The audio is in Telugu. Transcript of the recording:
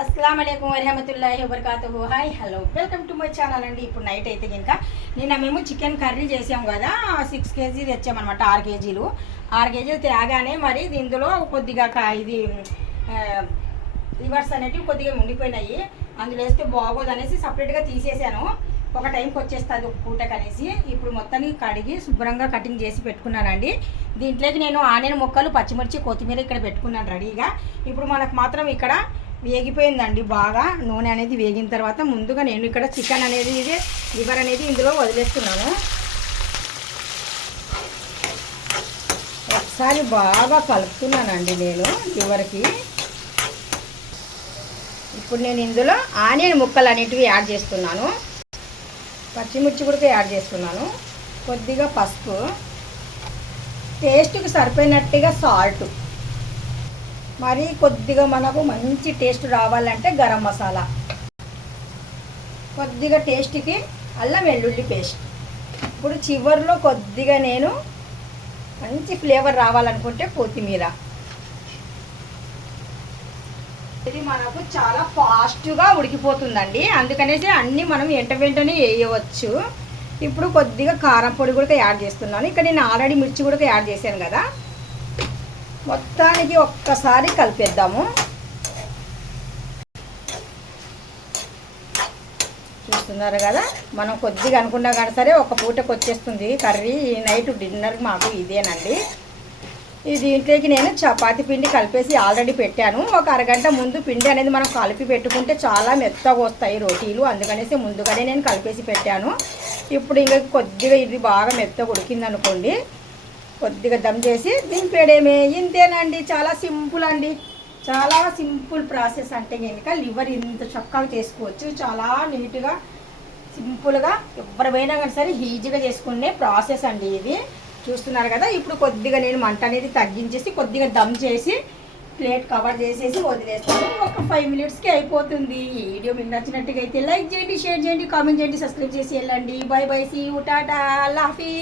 అస్సలం అయికుం వరహమతుల్లాహి వబర్కాతుహు. Hi hello welcome to my channel అండి. ఇప్పుడు నైట్ అయితే ఇంకా నిన్న మేము చికెన్ కర్రీ చేసాం కదా, 6 కేజీ తెచ్చామన్నమాట. 6 కేజీలు 6 కేజీలు తేగానే మరి ఇందులో కొద్దిగా ఇది లివర్స్ అనేటివి కొద్దిగా ఉండిపోయినాయి. అందులో వేస్తే బాగోదు అనేసి సపరేట్గా తీసేసాను. ఒక టైంకి వచ్చేస్తుంది ఒక పూటకు అనేసి ఇప్పుడు మొత్తానికి కడిగి శుభ్రంగా కటింగ్ చేసి పెట్టుకున్నానండి. దీంట్లోకి నేను ఆనియన్ ముక్కలు, పచ్చిమిర్చి, కొత్తిమీర ఇక్కడ పెట్టుకున్నాను రెడీగా. ఇప్పుడు మనకు మాత్రం ఇక్కడ వేగిపోయిందండి. బాగా నూనె అనేది వేగిన తర్వాత ముందుగా నేను ఇక్కడ చికెన్ అనేది లివర్ అనేది ఇందులో వదిలేస్తున్నాను. ఒకసారి బాగా కలుపుతున్నానండి నేను లివర్కి. ఇప్పుడు నేను ఇందులో ఆనియన్ ముక్కలు అనేటివి యాడ్ చేస్తున్నాను, పచ్చిమిర్చి కూడా యాడ్ చేస్తున్నాను, కొద్దిగా పసుపు, టేస్ట్కి సరిపోయినట్టుగా సాల్ట్, మరి కొద్దిగా మనకు మంచి టేస్ట్ రావాలంటే గరం మసాలా, కొద్దిగా టేస్ట్కి అల్లం వెల్లుల్లి పేస్ట్. ఇప్పుడు చివరిలో కొద్దిగా నేను మంచి ఫ్లేవర్ రావాలనుకుంటే కొత్తిమీర. ఇది మనకు చాలా ఫాస్ట్గా ఉడికిపోతుందండి, అందుకనేసి అన్నీ మనం వెంటనే వేయవచ్చు. ఇప్పుడు కొద్దిగా కారం పొడి కూడా యాడ్ చేస్తున్నాను. ఇక్కడ నేను ఆల్రెడీ మిర్చి కూడా యాడ్ చేశాను కదా. మొత్తానికి ఒక్కసారి కలిపేద్దాము. చూస్తున్నారు కదా, మనం కొద్దిగా అనుకున్నా కానీ సరే ఒక పూటకు వచ్చేస్తుంది కర్రీ. నైట్ డిన్నర్ మాకు ఇదేనండి. ఈ దీంట్లోకి నేను చపాతీ పిండి కలిపేసి ఆల్రెడీ పెట్టాను. ఒక అరగంట ముందు పిండి అనేది మనం కలిపి పెట్టుకుంటే చాలా మెత్తగా వస్తాయి రోటీలు, అందుకనేసి ముందుగానే నేను కలిపేసి పెట్టాను. ఇప్పుడు ఇంకా కొద్దిగా ఇది బాగా మెత్తగా ఉడికిందనుకోండి, కొద్దిగా దమ్ చేసి దింపేయడమే. ఇంతేనండి, చాలా సింపుల్ అండి, చాలా సింపుల్ ప్రాసెస్. అంటే కనుక లివర్ ఇంత చక్కగా చేసుకోవచ్చు, చాలా నీట్గా సింపుల్గా ఎవరైనా కానీ సరే ఈజీగా చేసుకునే ప్రాసెస్ అండి ఇది. చూస్తున్నారు కదా. ఇప్పుడు కొద్దిగా నేను మంట అనేది తగ్గించేసి కొద్దిగా దమ్ చేసి ప్లేట్ కవర్ చేసేసి వదిలేస్తాను. ఒక 5 మినిట్స్కి అయిపోతుంది. ఈ వీడియో మీకు నచ్చినట్టుగా అయితే లైక్ చేయండి, షేర్ చేయండి, కామెంట్ చేయండి, సబ్స్క్రైబ్ చేసి వెళ్ళండి. Bye bye, see you, tata, అల్లా హాఫీజ్.